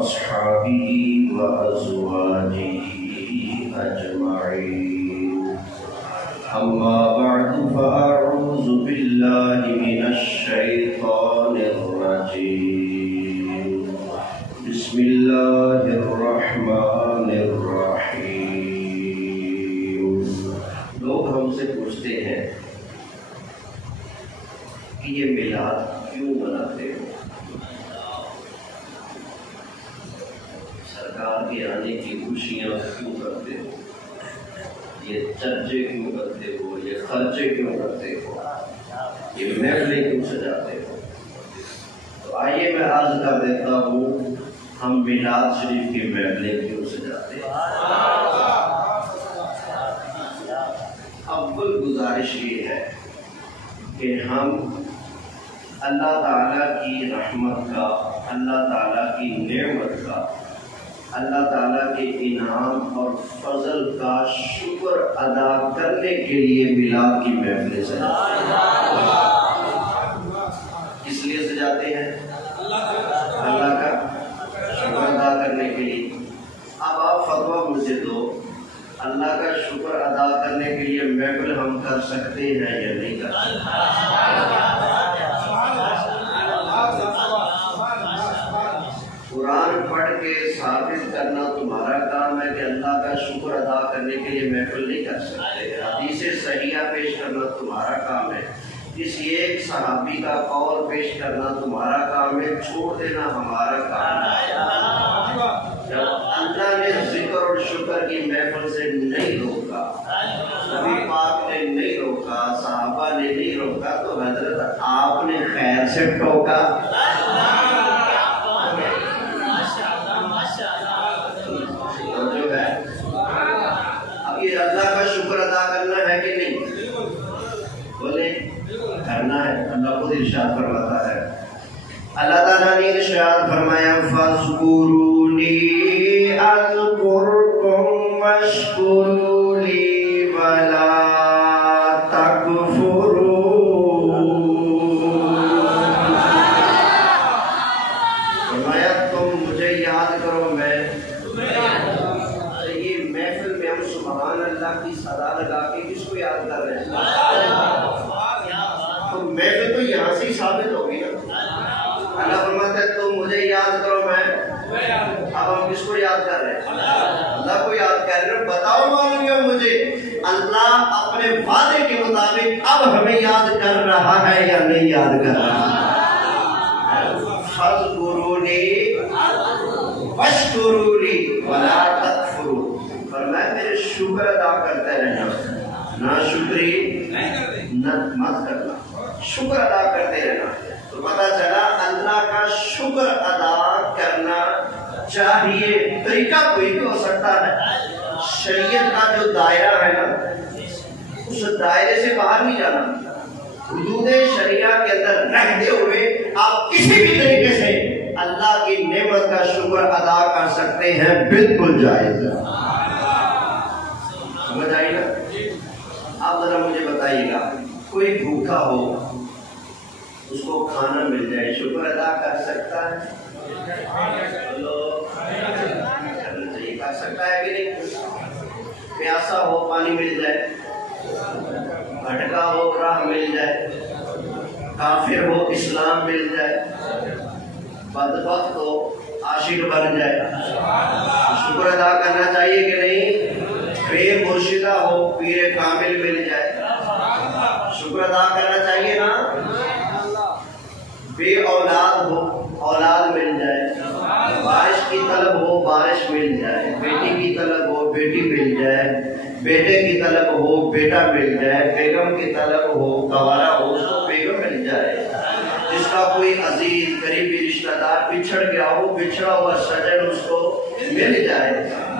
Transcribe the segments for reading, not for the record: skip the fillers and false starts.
وأصحابه وأزواجه أجمعين أما بعد فأعوذ بالله من الشيطان الرجيم بسم الله الرحمن الرحيم لوگ ہم سے پوچھتے ہیں کہ یہ میلاد کیوں مناتے ہو؟ سرکار کے آنے کی خوشیاں کیوں کرتے ہو؟ یہ چرچے کیوں کرتے ہو؟ یہ خرچے کیوں کرتے ہو؟ یہ محفلیں کیوں سجاتے ہو؟ تو آئیے میں عرض کر دیتا ہوں ہم میلاد شریف کی محفلیں کیوں سجاتے ہیں۔ اول گزارش یہ ہے کہ ہم اللہ تعالیٰ کی رحمت کا، اللہ تعالیٰ کی نعمت کا، اللہ تعالیٰ کے انعام اور فضل کا شکر ادا کرنے کے لیے میلاد کی محفلیں سجاتے ہیں۔ کس لیے سجاتے ہیں؟ اللہ کا شکر ادا کرنے کے لیے۔ اب آپ فتویٰ مجھے دو، اللہ کا شکر ادا کرنے کے لیے محفل ہم کر سکتے ہیں یا نہیں کر سکتے؟ قرآن پڑھ کے ثابت کرنا تمہارا کام ہے کہ اللہ کا شکر ادا کرنے کے لیے محفل نہیں کر سکتے۔ حدیث صحیحہ پیش کرنا تمہارا کام ہے، کسی ایک صحابی کا قول پیش کرنا تمہارا کام ہے، چھوڑ دینا ہمارا کام ہے۔ جب اللہ نے ذکر اور شکر کی محفل سے نہیں روکا، نبی پاک نے نہیں روکا، صحابہ نے نہیں روکا، تو حضرت آپ نے خیر سے ٹوکا؟ اللہ کا شکر ادا کرنا ہے کہ نہیں؟ بولے کرنا ہے۔ اللہ خود ارشاد فرماتا ہے، اللہ تعالیٰ نے ارشاد فرمایا فَاذْكُرُونِي أَذْكُرْكُمْ وَاشْكُرُوا لِي وَلَا تَكْفُرُونَ۔ فرمایا تم مجھے یاد کرو، میں سبحان اللہ کی صدا لگا کے کس کو یاد کر رہے ہیں؟ تو محفل تو یہاں سے ثابت ہوگی نا۔ اللہ فرماتا ہے تم مجھے یاد کرو، میں اب ہم کس کو یاد کر رہے ہیں؟ اللہ کو یاد کر رہے ہیں۔ بتاؤ معلوم مجھے اللہ اپنے وعدے کے مطابق اب ہمیں یاد کر رہا ہے یا نہیں یاد کر رہا؟ فَاذْكُرُونِي وَاشْكُرُوا لِي وَلَا تَكْفُرُوا۔ فرمایا میرے شکر ادا کرتے رہنا، نہ شکری نہ مت کرنا، شکر ادا کرتے رہنا۔ تو پتہ چلا اللہ کا شکر ادا کرنا چاہیے۔ طریقہ کوئی بھی ہو سکتا ہے، شریعت کا جو دائرہ ہے نا اس دائرے سے باہر نہیں جانا، حدود شریعہ کے اندر رہتے ہوئے آپ کسی بھی طریقے سے اللہ کی نعمت کا شکر ادا کر سکتے ہیں، بالکل جائز ہے۔ سمجھ آئی نا؟ آپ ذرا مجھے بتائیے گا، کوئی بھوکا ہو اس کو کھانا مل جائے، شکر ادا کر سکتا ہے؟ کر سکتا ہے کہ نہیں؟ پیاسا ہو پانی مل جائے، بھٹکا ہو راہ مل جائے، کافر ہو اسلام مل جائے، بدبخت ہو عاشق بن جائے، شکر ادا کرنا چاہیے کہ نہیں؟ بے مرشدہ ہو پیر کامل مل جائے، شکر ادا کرنا چاہیے نا؟ بے اولاد ہو اولاد مل جائے، بارش کی طلب ہو بارش مل جائے، بیٹی کی طلب ہو بیٹی مل جائے، بیٹے کی طلب ہو بیٹا مل جائے، بیگم کی طلب ہو گوارا ہو اس کو بیگم مل جائے، جس کا کوئی عزیز قریبی رشتہ دار بچھڑ گیا ہو بچھڑا ہوا سجن اس کو مل جائے،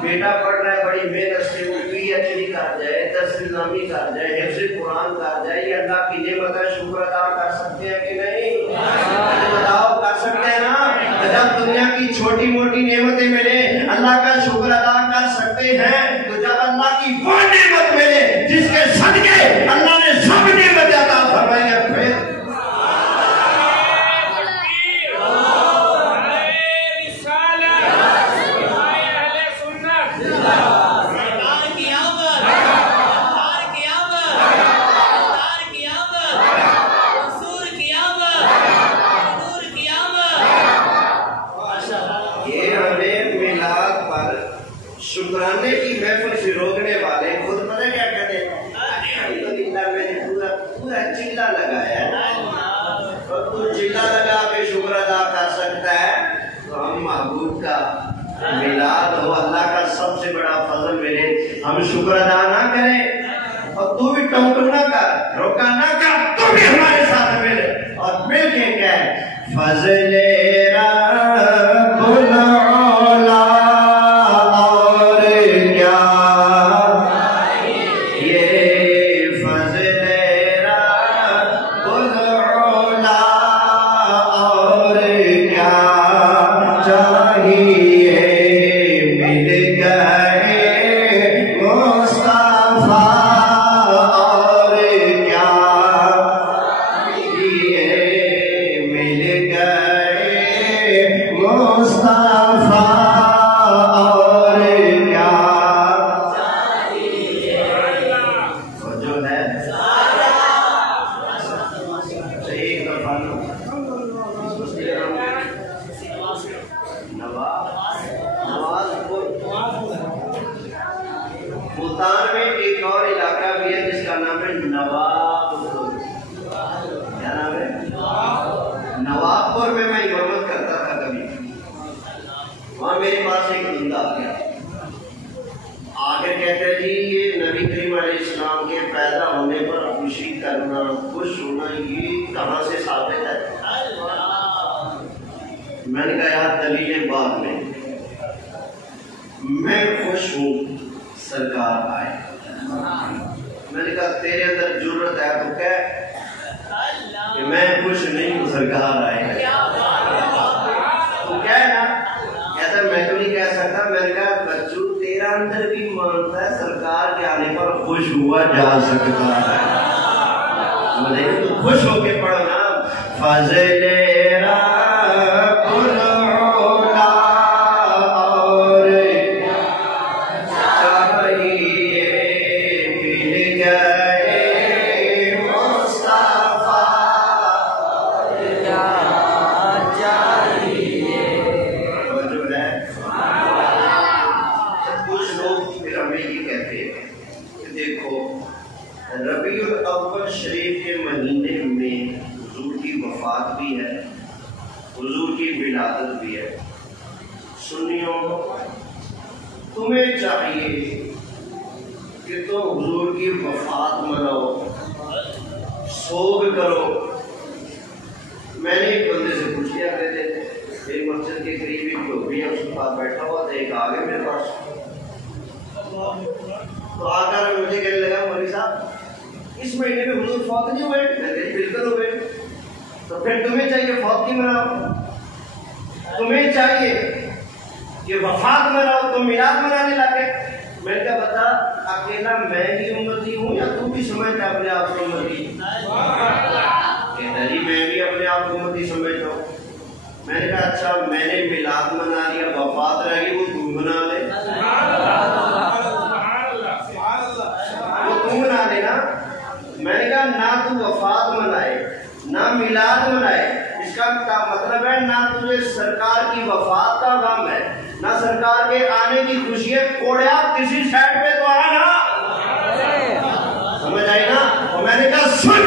بیٹا پڑھ رہا ہے بڑی محنت سے وہ PhD کر جائے، درس نظامی کر جائے، حفظ قرآن کر جائے، یہ اللہ کی نعمت کا شکر ادا کر سکتے ہیں کہ نہیں؟ بتاؤ کر سکتے ہیں نا؟ جب دنیا کی چھوٹی موٹی نعمتیں ملے اللہ کا شکر ادا کر سکتے ہیں، تو جب اللہ کی وہ نعمت ملے جس کے صدقے اللہ نے سب نعمت عطا فرمائی ہے، پھر حضور کا میلاد ہو، اللہ کا سب سے بڑا فضل ملے، ہم شکر ادا نہ کریں اور تو بھی ٹوٹو نہ کر، روکا نہ کر، تو بھی ہمارے ساتھ مل اور مل کے کہہ فضل رب العلا اور کیا یہ فضل رب العلا اور کیا چاہیے ملتان میں ایک اور علاقہ بھی ہے جس کا نام ہے نواب پور. کیا نام ہے؟ نواب پور میں امامت کرتا تھا کبھی. وہاں میرے پاس ایک بندہ آ گیا، آگے کہتے جی یہ نبی کریم علیہ السلام کے پیدا ہونے پر خوشی کرنا، خوش ہونا، یہ کہاں سے ثابت ہے؟ میں نے کہا یار دلیل بعد میں خوش ہوں سرکار آئے. میں نے کہا تیرے اندر جرت ہے تو کہہ کہ میں خوش نہیں ہوں سرکار آئے. تو کیا ہے نا، کہتا میں تو نہیں کہہ سکتا. میں نے کہا بچوں تیرا اندر بھی مانتا ہے سرکار کے آنے پر خوش ہوا جا سکتا ہے. مجھے تو خوش ہو کے پڑھنا فضل رب العلا اور چاہیے مل گئے مصطفیٰ چاہیے. جو ہے کچھ لوگ پھر ہمیں یہ کہتے ہیں کہ دیکھو ربیع الاول شریف کے مہینے میں حضور کی وفات بھی ہے، حضور کی ولادت بھی ہے. سنیوں تمہیں چاہیے کہ تم حضور کی وفات مناؤ، سوگ کرو. میں نے ایک بندے سے پوچھ لیا کرتے تھے، میری مسجد کے قریب ایک ڈوبی ہے، اس کے پاس بیٹھا ہوا تھا، ایک آگے میرے پاس تو آ کر مجھے کہنے لگا مولوی صاحب اس مہینے میں حضور فوت نہیں ہوئے؟ میں کہا بالکل ہوئے. تو پھر تمہیں چاہیے فوت کی مناؤ، تمہیں چاہیے کہ وفات مناؤ، تم میلاد منانے لگے. میں نے کہا بتا اکیلا میں بھی امتی ہوں یا تو بھی سمجھتا اپنے آپ کو امتی؟ کہتا جی میں بھی اپنے آپ کو امتی سمجھتا ہوں. میں نے کہا اچھا میں نے میلاد منا لیا، وفات رہ گئی وہ تم منا لے، وہ تم منا لینا. میں نے کہا نہ تو وفات منائے نہ میلاد منائے، اس کا مطلب ہے نہ تجھے سرکار کی وفات کا غم ہے نہ سرکار کے آنے کی خوشی ہے. کوڑیا کسی سائڈ پہ تو آنا، سمجھ آئی نا. اور میں نے کہا سن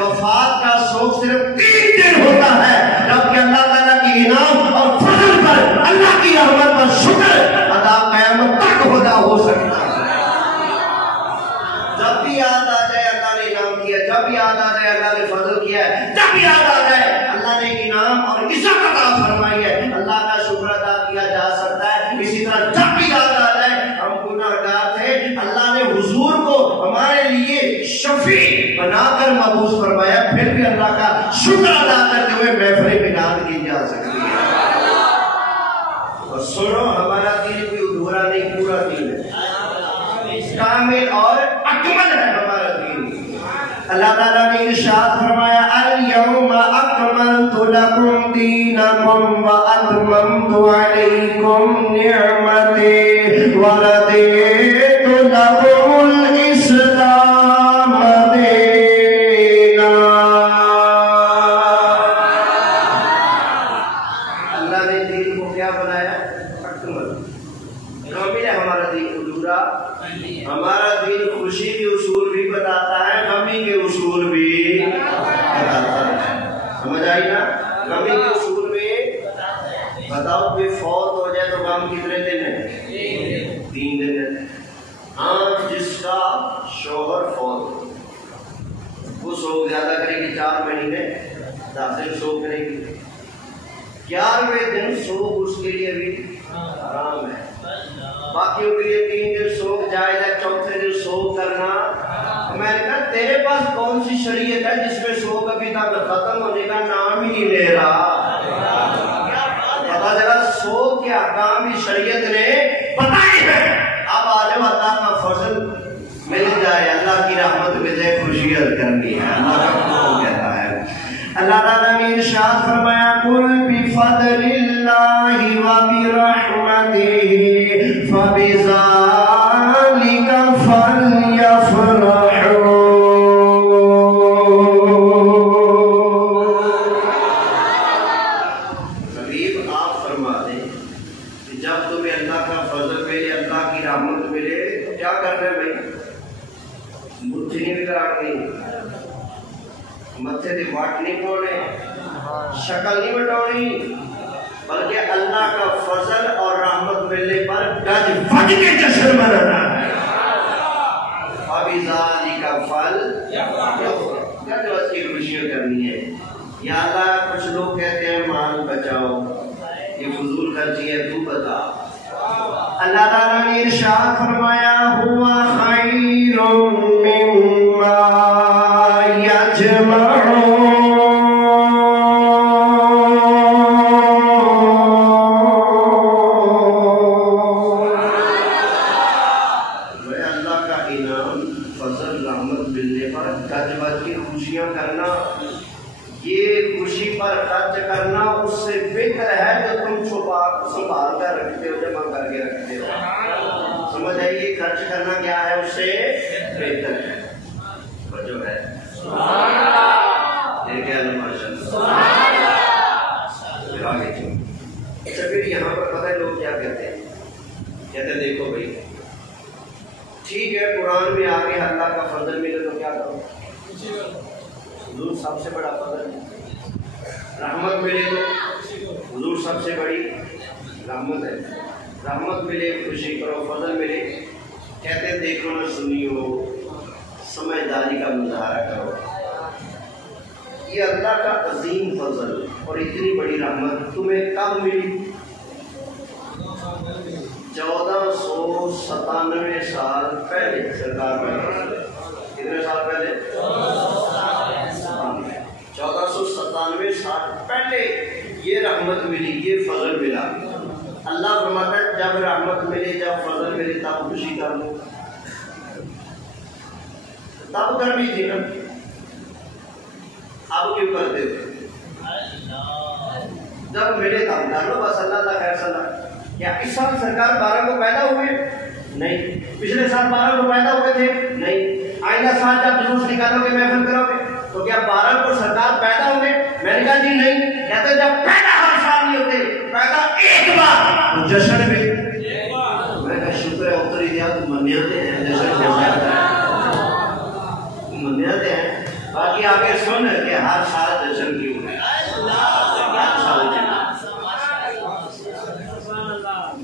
وفات کا سوگ صرف 3 دن ہوتا ہے جبکہ اللہ تعالیٰ کی انعام اور فضل پر، اللہ کی رحمت پر شکر ادا قیامت تک ادا ہو سکتا ہے. جب بھی یاد آ جائے اللہ نے انعام کیا، جب بھی یاد آ جائے اللہ نے فضل کیا ہے، جب بھی یاد آ جائے اللہ نے انعام اور عزت عطا فرمائی ہے، اللہ کا شکر ادا کیا جا سکتا ہے. اسی طرح جب بھی یاد آ جائے ہم گناہگار تھے، اللہ نے حضور کو ہمارے لیے شفیع بنا کر مبعوث فرمایا، پھر بھی اللہ کا شکر ادا کرتے ہوئے محفل میلاد کی جا سکتی ہے. اور سنو ہمارا دین کوئی ادھورا نہیں، پورا دین ہے، کامل اور اکمل ہے ہمارا دین. اللہ تعالیٰ نے ارشاد فرمایا اليوم اکملت لکم دینکم واتممت علیکم نعمتی ورضیت لکم الاسلام دینا. اللہ نے دین کو کیا بنایا؟ اکمل، کامل ہے ہمارا دین، ادھورا. ہمارا دین خوشی کے اصول بھی بتاتا ہے، غمی کے اصول بھی بتاتا ہے. سمجھ آئی نا؟ غمی کے اصول میں بتاؤ کوئی فوت ہو جائے کام کتنے دن ہے؟ 3 دن ہے۔ ہاں جس کا شوہر فوت وہ سوگ زیادہ کرے گی، 4 مہینے 10 دن سوگ کرے گی، 11ویں دن سوگ اس کے لیے بھی حرام ہے، باقیوں کے لیے 3 دن سوگ جائز ہے، 4تھے دن سوگ کرنا۔ میں نے کہا تیرے پاس کون سی شریعت ہے جس میں سوگ ابھی تک ختم ہونے کا نام ہی نہیں لے رہا؟ پتا چلا سوگ کے احکام کی شریعت نے بتائے ہیں۔ اب آ جاؤ، اللہ کا فضل مل جائے، اللہ کی رحمت مل جائے، خوشیت کرنی ہے۔ اللہ کا کو کہتا ہے، اللہ تعالیٰ نے ارشاد فرمایا قل بفضل اللہ وبرحمتہ فبذلک فلیفرحوا۔ حبیب آپ فرما دیں کہ جب تمہیں اللہ کا فضل ملے، اللہ کی رحمت ملے تو کیا کرنا ہے بھائی؟ مٹھی نہیں بگاڑنی، متھے تے واٹ نہیں پاؤنے، شکل نہیں بٹاؤنی، بلکہ اللہ کا فضل اور رحمت ملنے پر گج وج کے جشن منانا ہے۔ فَبِذَلِكَ فَلْيَفْرَحُوا، گج وج کی خوشیاں کرنی ہے۔ یا اللہ کچھ لوگ کہتے ہیں مال بچاؤ، یہ فضول خرچی ہے، تو بتا۔ اللہ تعالیٰ نے ارشاد فرمایا هُوَ خَيْرٌ مِّمَّا يَجْمَعُونَ۔ یہ خوشی پر خرچ کرنا اس سے بہتر ہے جو تم چھپا سنبھال کر رکھتے ہو، جمع کر کے رکھتے ہو۔ سمجھ آئیے، خرچ کرنا کیا ہے؟ اس سے بہتر ہے۔ جو ہے یہ کیا ہے؟ اچھا پھر یہاں پر پتہ ہے لوگ کیا کہتے ہیں؟ کہتے ہیں دیکھو بھائی ٹھیک ہے، قرآن میں آگے اللہ کا فضل ملے تو کیا کرو؟ حضور سب سے بڑا فضل ہے، رحمت ملے تو حضور سب سے بڑی رحمت ہے، رحمت ملے خوشی کرو، فضل ملے کہتے ہیں دیکھو نہ سنیو، سمجھداری کا مظاہرہ کرو۔ یہ اللہ کا عظیم فضل اور اتنی بڑی رحمت تمہیں کب ملی؟ 1497 سال پہلے سرکار میں، کتنے سال پہلے؟ 1497 سال پہلے یہ رحمت ملی، یہ فضل ملا۔ اللہ فرماتا ہے جب رحمت ملے، جب فضل ملے تب خوشی کر لو، تب کرنی تھی نا، اب کیوں کرتے تھے؟ جب ملے تب کر لو، بس اللہ کا خیر صلاح۔ کیا اس سال سرکار 12 کو پیدا ہوئے؟ نہیں۔ پچھلے سال 12 کو پیدا ہوئے تھے؟ نہیں۔ آئندہ سال جب جلوس نکالو گے، محفل کرو گے تو کیا 12 کو سرکار پیدا ہوئے؟ میں نے کہا جی نہیں۔ کہتے جب پیدا ہر سال نہیں ہوتے، پیدا ایک بار جشن میں۔ میں کہا شکر ہے اتری دیا تو منیاتے ہیں، جشن منیاتے ہیں، باقی آگے سن کہ ہر سال جشن کیوں ہے؟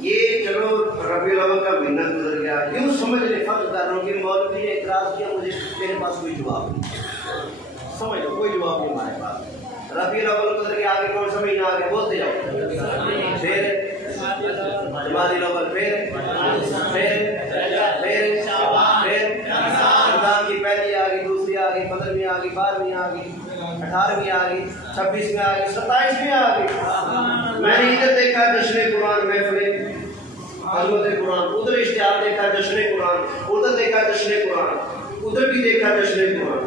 یہ چلو ربیع الاول کا مہینہ گزر گیا، یوں سمجھ لے فرض کر رہا ہوں کہ مولوی نے اعتراض کیا، مجھے میرے پاس کوئی جواب نہیں، سمجھ لو کوئی جواب نہیں ہمارے پاس۔ ربیع الاول گزر گیا، آگے کون سا مہینہ آگے بولتے جاؤ، پھر جمادی الاول، پھر رمضان کی پہلی آ گئی، دوسری آ گئی، 15ویں آ گئی، 12ویں آ گئی، 18ویں آ گئی، 26ویں آ گئی، 27ویں آ گئی۔ میں نے ادھر دیکھا جشن قرآن محفلیں، خلوت قرآن، ادھر اشتہار دیکھا جشن قرآن، ادھر دیکھا جشن قرآن، ادھر بھی دیکھا جشن قرآن،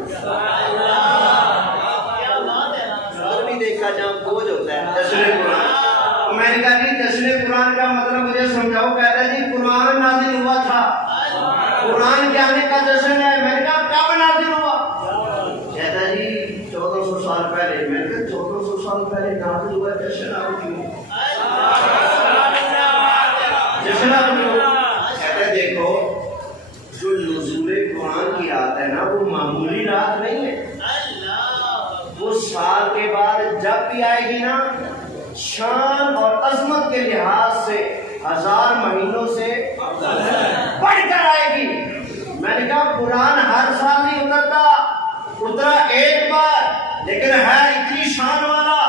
ادھر بھی دیکھا جہاں بوجھ ہوتا ہے جشن قرآن۔ میں نے کہا جی جشن قرآن کا مطلب مجھے سمجھاؤ۔ کہتا ہے جی قرآن نازل ہوا تھا، قرآن کے آنے کا جشن ہے۔ میں نے کہا کب نازل ہوا؟ کہتا ہے جی 1400 سال پہلے۔ میں نے کہا 1400 سال پہلے نازل ہوا، جشن آپ کیوں؟ جشن آپ کیوں؟ کہتا ہے دیکھو جو نزول قرآن کی رات ہے نا، وہ معمولی رات نہیں ہے، وہ سال کے بعد جب بھی آئے گی نا، شان اور عظمت کے لحاظ سے 1000 مہینوں سے بڑھ کر آئے گی۔ میں نے کہا قرآن ہر سال نہیں اترتا، اترا ایک بار، لیکن ہے اتنی شان والا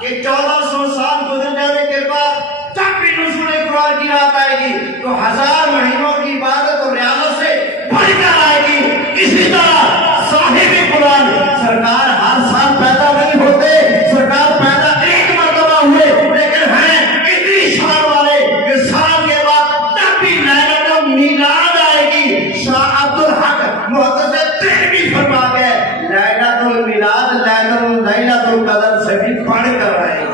کہ 1400 سال گزر جانے کے بعد جب بھی نزول قرآن کی رات آئے گی تو 1000 مہینوں کی عبادت اور ریاضت سے بڑھ کر آئے گی۔ اسی طرح صاحب قرآن سرکار ہر سال پیدا نہیں ہوتے، سرکار پیدا ایک مرتبہ ہوئے، لیکن ہیں اتنی شان والے کہ سال کے بعد جب بھی لیلۃ المیلاد آئے گی، شاہ عبد الحق محدث ترمذی فرما گئے لیلۃ المیلاد لیلۃ القدر سے بھی بڑھ کر آئے گی۔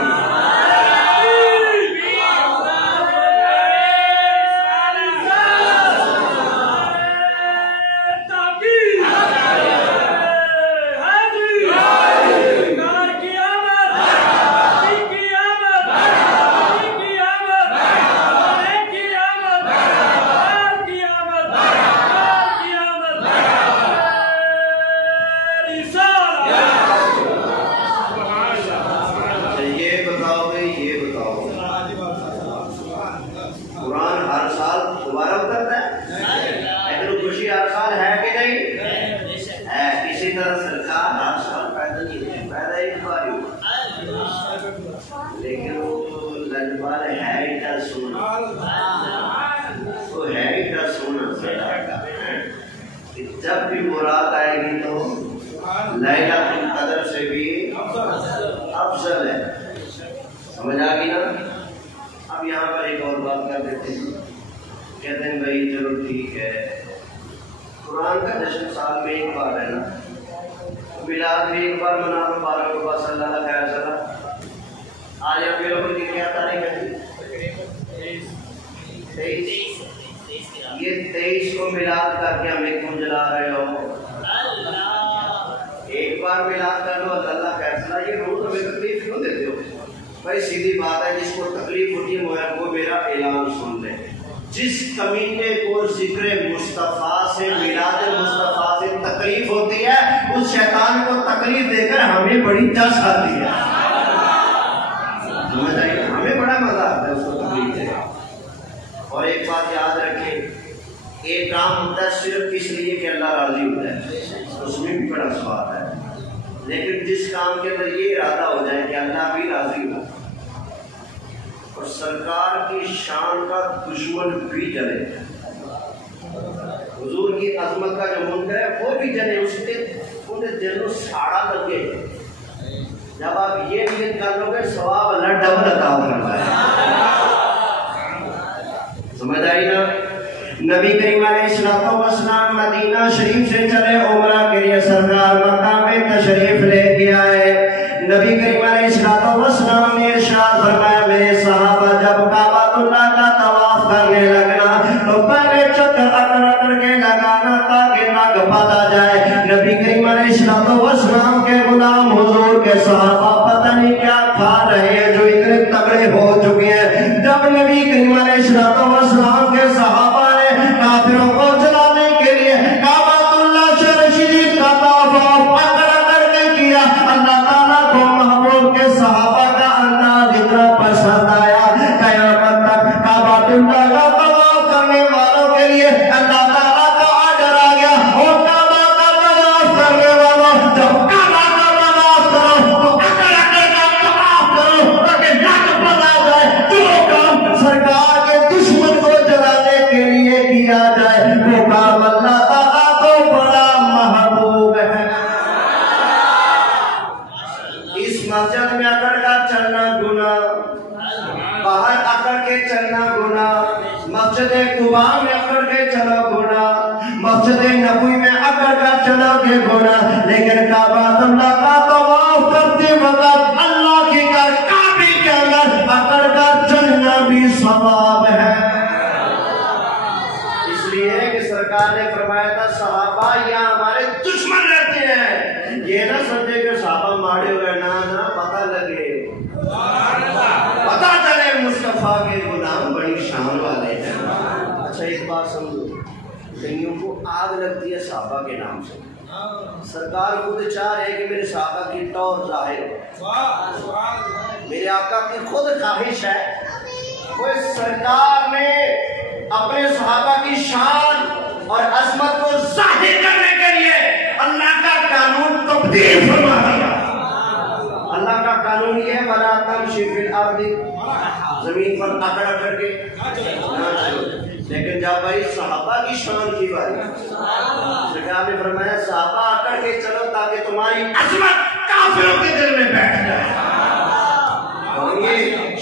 جب بھی مراد آئے گی تو لیلۃ القدر سے بھی افضل ہے۔ سمجھ آ گئی نا؟ اب یہاں پر ایک اور بات کر دیتے ہیں، کہتے ہیں بھائی چلو ٹھیک ہے، قرآن کا جشن سال میں ایک بار ہے نا، میلاد بھی ایک بار منا لو، 12 کو صلی اللہ علیہ وسلم۔ آج آپ لوگوں کی کیا تاریخ ہے؟ 23۔ یہ 23 کو میلاد کر کے ہمیں کیوں جلا رہے ہو؟ ایک بار میلاد کر لو، اللہ فیصلہ، یہ روز ہمیں تکلیف کیوں دیتے ہو؟ بھائی سیدھی بات ہے، جس کو تکلیف ہوتی ہے وہ میرا اعلان سن لے۔ جس کمینے کو ذکر مصطفیٰ سے، میلاد مصطفیٰ سے تکلیف ہوتی ہے، اس شیطان کو تکلیف دے کر ہمیں بڑی جس آتی ہے۔ سمجھ آئی؟ ہمیں بڑا مزہ آتا ہے اس کو تکلیف دے۔ اور ایک بات یاد رکھیں، ایک کام ہوتا ہے صرف اس لیے کہ اللہ راضی ہوتا ہے، اس میں بھی بڑا ثواب ہے، لیکن جس کام کے اندر یہ ارادہ ہو جائے کہ اللہ بھی راضی ہو اور سرکار کی شان کا دشمن بھی جلے، حضور کی عظمت کا جو منکر ہے وہ بھی جلے، اس کے انہیں دل کو ساڑا لگے، جب آپ یہ نیت کر لو گے ثواب اللہ ڈبل عطا کرتا ہے۔ سمجھ آئی نا؟ نبی کریم علیہ الصلوۃ والسلام مدینہ شریف سے چلے عمرہ کے لیے، سرکار مکہ میں تشریف لے کے آئے۔ نبی کریم علیہ الصلوۃ والسلام نے ارشاد فرمایا، میرے صحابہ جب کعبۃ اللہ کا طواف کرنے لگنا تو پہلے چکر اکڑ کے لگانا تاکہ ناک پتا جائے۔ نبی کریم علیہ الصلوۃ والسلام کے غلام حضور کے صحابہ پتہ نہیں کیا کھا رہے ہیں جو اتنے تگڑے ہو چکے ہیں۔ جب نبی کریم علیہ الصلوۃ والسلام کے صحابہ کافروں کو جلانے کے لیے کعبۃ اللہ شریف کا طواف اکڑ کے کیا، اللہ تعالیٰ کو محبوب کے صحابہ کا انداز اتنا پسند آیا، قیامت تک کعبۃ اللہ کا طواف کرنے والوں کے لیے اللہ تعالیٰ کا اجر آ گیا۔ اور کعبہ کا طواف کرنے والوں جب کعبہ کا طواف کرو تو اکڑ کا طواف کرو تاکہ ناک پتا جائے، جو کام سرکار کے دشمن کو جلانے کے لیے کیا جائے وہ کام اللہ تعالیٰ کو بڑا محبوب ہے۔ اس مسجد میں اکڑ کر چلنا گناہ، باہر اکڑ کے چلنا گناہ، مسجد قباء میں اکڑ کے چلو گناہ، مسجد نبوی میں اکڑ کر چلو گے گناہ، لیکن کعبۃ اللہ کا طواف کرتے وقت اللہ کی کعبے کے اندر اکڑ کر چلنا بھی ثواب ہے۔ سرکار نے فرمایا تھا صحابہ یہاں ہمارے دشمن رہتے ہیں، یہ نہ سمجھے کہ صحابہ مارے ہوئے، نہ پتہ لگے، پتہ چلے مصطفیٰ کے غلام بڑی شان والے ہیں۔ اچھا ایک بات سمجھو، کئیوں کو آگ لگتی ہے صحابہ کے نام سے، سرکار خود چاہ رہے کہ میرے صحابہ کی طور ظاہر ہو، میرے آقا کی خود خواہش ہے وہ سرکار نے اپنے صحابہ کی شان اور عظمت کو ظاہر کرنے کے لیے اللہ کا قانون تبدیل فرما دیا. اللہ کا قانون یہ ہے وَلَا تَمْشِ فِي الْأَرْضِ، زمین پر اکڑ اکڑ کے نہ چلو. لیکن جب بھائی صحابہ کی شان کی باری، سرکار نے فرمایا صحابہ اکڑ کے چلو تاکہ تمہاری عظمت کافروں کے دل میں بیٹھ جائے. اور یہ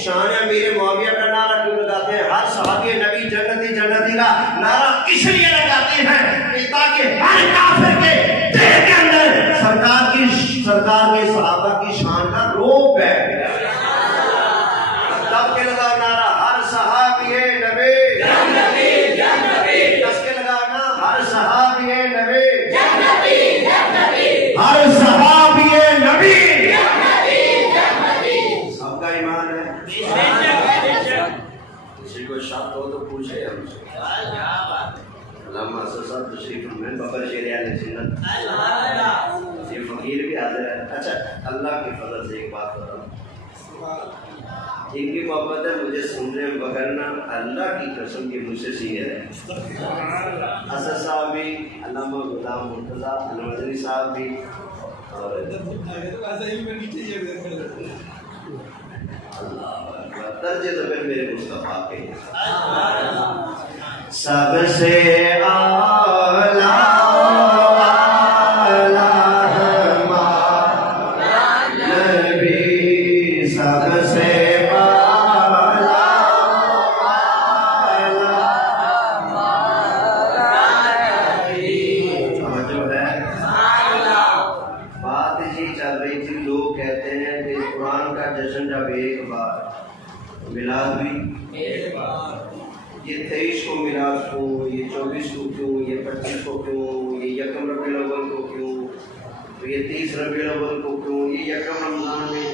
شان امیر معاویہ کا نعرہ کیوں لگاتے ہیں؟ ہر صحابی نبی جنتی جنتی کا نعرہ اس لیے لگاتے ہیں کہ تاکہ ہر کافر کے دل کے اندر سرکار کے صحابہ کی شان کا روپ بیٹھ جائے. تب کے لگا نعرہ ہر صحابی نبی جنتی جنتی، کس کے لگانا ہر صحابی نبی جنتی جنتی، ہر صحابی نبی کسی کو شک ہو تو پوچھے ہم سے. علامہ صاحب تشریف میں ببر شیر اہل سنت، یہ فقیر بھی حاضر ہے. اچھا اللہ کے فضل سے ایک بات بتاؤں، ان کی محبت ہے مجھے سننے بغیر نہ اللہ کی قسم کی مجھ سے سینے رہے. حسن صاحب بھی، علامہ غلام مرتضیٰ المدنی صاحب بھی، اور درجے تو پھر میرے مصطفیٰ کے سب سے اعلیٰ نبی، سب سے میلاد بھی ایک بار، یہ 23 کو میلاد کیوں، یہ 24 کو کیوں، یہ 25 کو کیوں، یہ یکم ربیع الاول کو کیوں، یہ 30 ربیع الاول کو کیوں، یہ یکم رمضان میں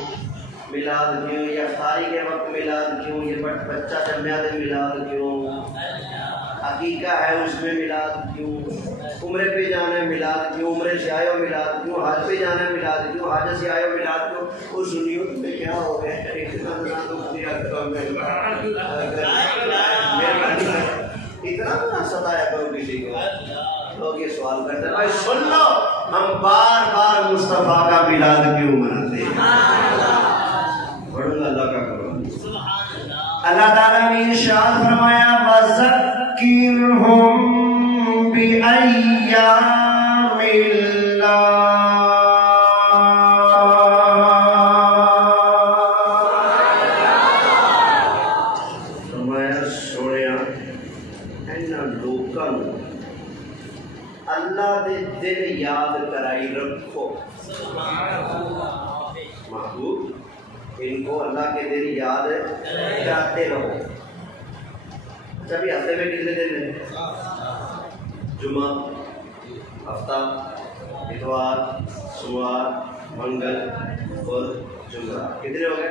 میلاد کیوں، یہ افطاری کے وقت میلاد کیوں، یہ بچہ جمعیت میلاد کیوں، عقیقہ ہے اس میں میلاد کیوں، عمرے پہ جانا ہے میلاد کیوں، عمرے سے آئے ہو میلاد کیوں، حج پہ جانا ہے میلاد کیوں، حج سے آئے ہو میلاد کیوں. وہ سنیو میں کیا ہو گیا اتنا نہ ستایا کرو کسی کو. لوگ یہ سوال کرتے ہیں بھائی سن لو ہم بار بار مصطفیٰ کا میلاد کیوں مناتے ہیں؟ بڑھو اللہ کا کرو. اللہ تعالیٰ نے ارشاد فرمایا وَذَكِّرْهُمْ بِأَيَّامِ اللَّهِ. اللہ دے دل یاد کرائی رکھو. محبوب ان کو اللہ کے دل یاد کراتے رہو. اچھا بھی ہفتے میں کتنے دن ہیں؟ جمعہ، ہفتہ، اتوار، سوار، منگل اور جمعہ. کتنے ہو گئے؟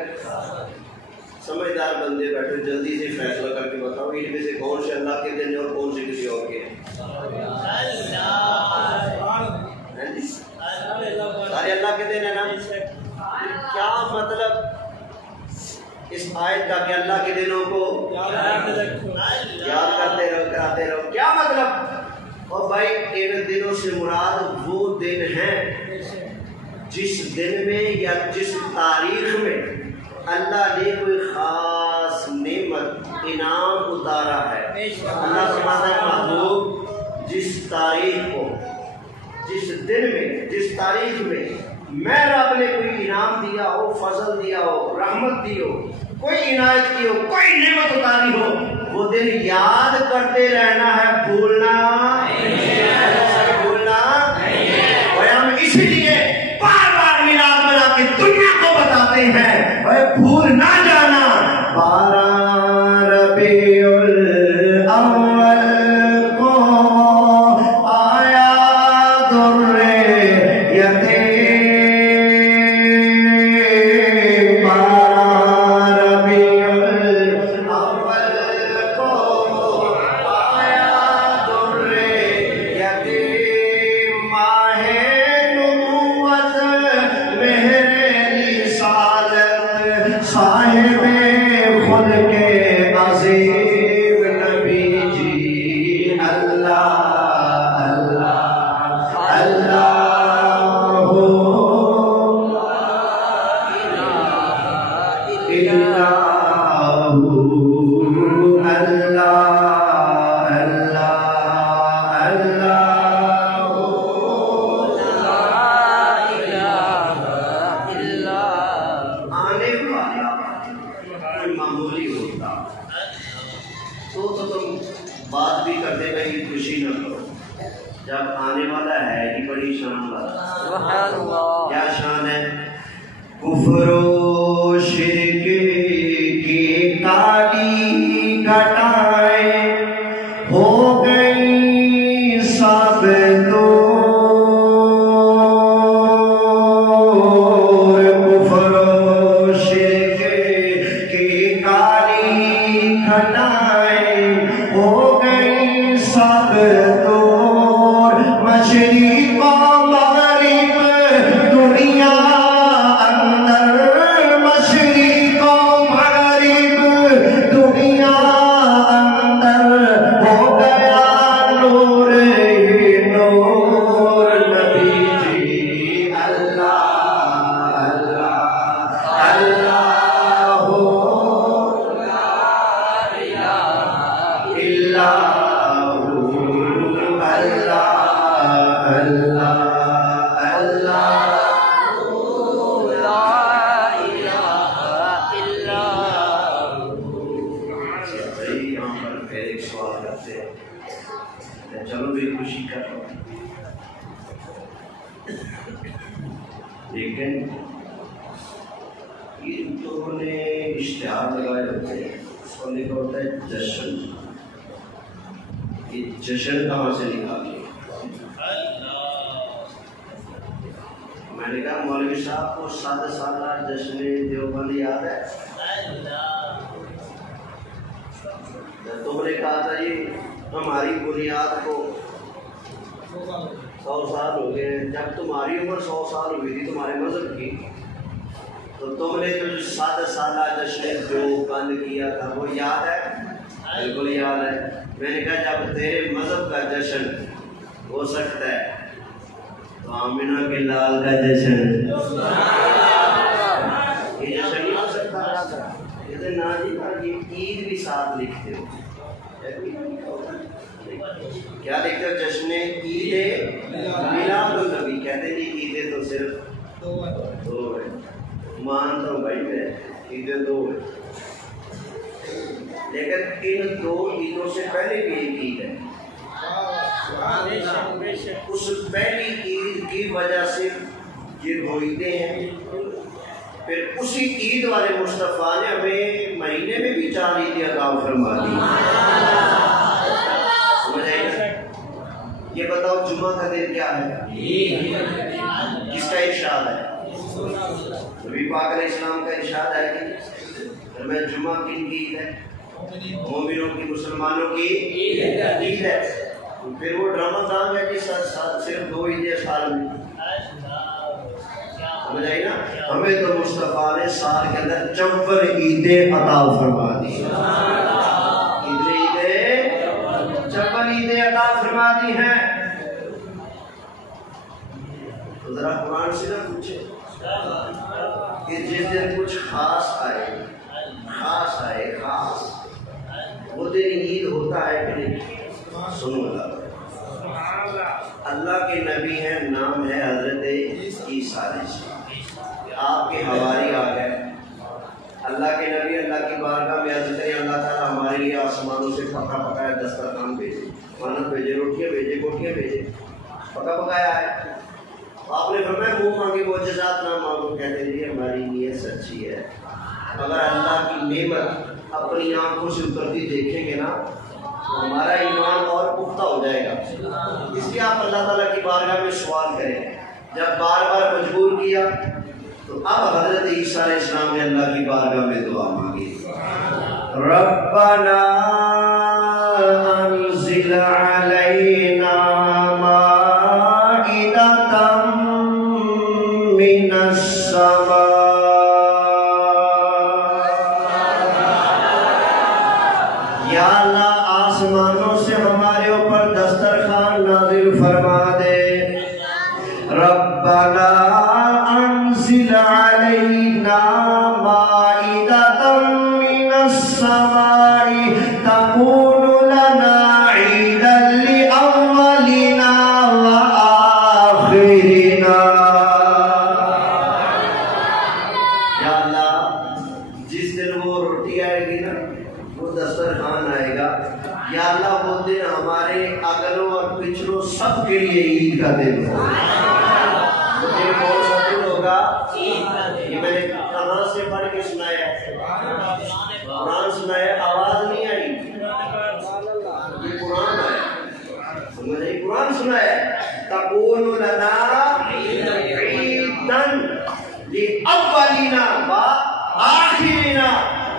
سمجھدار بندے بیٹھے جلدی سے فیصلہ کر کے بتاؤ ان میں سے کون سے اللہ کے دن اور کون سے کسی اور کے ہیں؟ سارے اللہ کے دن ہے نا. کیا مطلب اس آیت کا کہ اللہ کے دنوں کو یاد کرتے رہو کراتے رہو؟ کیا مطلب؟ اور بھائی ان دنوں سے مراد وہ دن ہیں جس دن میں یا جس تاریخ میں اللہ نے کوئی خاص نعمت انعام اتارا ہے. اللہ سبحانہ محبوب جس تاریخ کو، جس دن میں، جس تاریخ میں میں رب نے کوئی انعام دیا ہو، فضل دیا ہو، رحمت دی ہو، کوئی عنایت کی ہو، کوئی نعمت اتاری ہو، وہ دن یاد کرتے رہنا ہے، بھولنا اور ہم اسی لیے بار بار میلاد منا کے دنیا کو بتاتے ہیں اور بھول نہ جانا. 12 ربیع الاول کو آیا ذریت، 12 ربیع الاول کو آیا ذریت، ماہ نبوت مہر رسالت، صاحب خود کے کفر و شرک کی کالی گھٹائیں ہو گئی سب دور، کفر و شرک کی کالی گھٹائیں ہو گئی سب دور، مشرق و مغرب دنیا لیکن یہ لوگوں نے اشتہار لگائے ہوتے ہیں، اس کو لکھا ہوتا ہے جشن۔ یہ جشن کہاں سے نکالی؟ میں نے کہا مولوی صاحب کو 7 سالہ جشن دیوبند یاد ہے؟ تم نے کہا تھا یہ ہماری بنیاد کو 100 سال ہو گئے، جب تمہاری عمر 100 سال ہوئی تھی تمہارے مذہب کی، تو تم نے جو 7 سالہ جشن دیوبند کیا تھا وہ یاد ہے؟ بالکل یاد ہے۔ میں نے کہا جب تیرے مذہب کا جشن ہو سکتا ہے تو آمنہ کے لال کا جشن یہ جشن نہیں ہو سکتا؟ یہ نازی پر یہ عید بھی ساتھ لکھتے ہو، کیا لکھتے ہو؟ جشن عید میلاد النبی کہتے ہیں۔ عیدیں تو صرف 2 ہیں، مانتا ہوں بھائی میں عیدیں 2 ہیں، لیکن ان 2 عیدوں سے پہلے بھی ایک عید ہے۔ اس پہلی عید کی وجہ سے یہ 2 عیدیں ہیں، پھر اسی عید والے مصطفیٰ نے ہمیں مہینے میں بھی 4 عیدیں عطا فرما دی۔ یہ بتاؤ جمعہ کا دن کیا ہے؟ کس کا ارشاد ہے؟ نبی پاک علیہ السلام کا ارشاد ہے کہ میں جمعہ کن کی عید ہے؟ مومنوں کی، مسلمانوں کی عید ہے۔ پھر وہ رمضان ہے کہ صرف 2 عیدیں سال میں، سمجھ آئی نا؟ ہمیں تو مصطفیٰ نے سال کے اندر 54 عیدیں عطا فرما دی، 54 عیدیں عطا فرما دی ہیں۔ تو ذرا قرآن سے نہ پوچھے کہ جس دن کچھ خاص آئے، خاص آئے، خاص وہ دن عید ہوتا ہے کہ نہیں؟ سنو اللہ کے نبی ہیں، نام ہے حضرت عیسیٰ علیہ السلام، آپ کے حواری آ گئے۔ اللہ کے نبی اللہ کی بارگاہ میں عرض کریں اللہ تعالیٰ ہمارے لیے آسمانوں سے پکا پکایا دسترخوان بھیجے، کھانا بھیجے، روٹیاں بھیجے، کوٹیاں بھیجے، پکا پکایا ہے۔ آپ نے فرمایا منہ مانگے معجزات نہ مانگو، کہتے ہیں ہماری نیت سچی ہے، اگر اللہ کی نعمت اپنی آنکھوں سے اترتی دیکھیں گے نا تو ہمارا ایمان اور پختہ ہو جائے گا۔ اس لیے آپ اللہ تعالیٰ کی بارگاہ میں سوال کریں۔ جب بار بار مجبور کیا تو اب حضرت عیسیٰ علیہ السلام نے اللہ کی بارگاہ میں دعا مانگی، ربنا انزل علینا مائدۃ من السماء، یا اللہ آسمانوں سے ہمارے اوپر دسترخوان نازل فرما دے۔ ربنا انزل علینا مائدۃ من السماء تکون لنا عیدا لأولنا وآخرنا۔ یا اللہ جس دن وہ روٹی آئے گی نا، وہ دسترخوان آئے گا، یا اللہ وہ دن ہمارے اگلوں اور پچھلوں سب کے لیے عید کا دن ہوگا۔ کون سا دن ہوگا؟ یہ میں نے لِأَوَّلِنَا وَآخِرِنَا،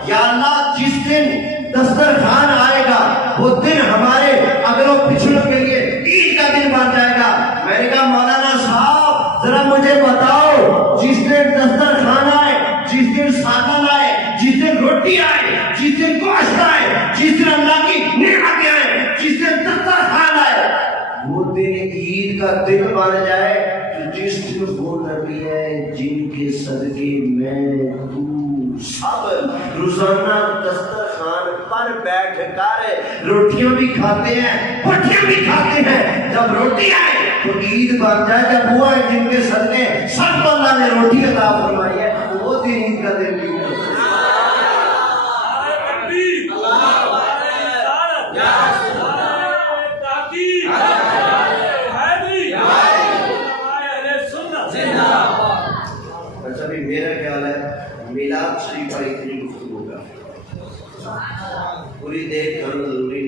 یا اللہ جس دن دسترخوان آئے گا وہ دن ہمارے اگلوں پچھلوں کے لیے عید کا دن بن جائے گا۔ میں نے کہا مولانا صاحب ذرا مجھے بتاؤ، جس دن دسترخوان آئے، جس دن سادن آئے، جس دن روٹی آئے، جس دن گوشت آئے، جس دن اللہ کی نعمتیں آئے، جس دن دسترخوان آئے، وہ دن عید کا دن بن جائے تو جس دن وہ نبی ہے جن کے صدقے میں تو سب روزانہ دسترخوان پر بیٹھ کر روٹیاں بھی کھاتے ہیں پٹیاں بھی کھاتے ہیں، جب روٹی آئے تو عید بن جائے، جب وہ ہے جن کے صدقے سب کو اللہ نے روٹی عطا فرمائی ہے وہ دن عید کا دن بھی میرا خیال ہے میلاد شریف پر اتنی گفتگو کا پوری دیکھ کرنا ضروری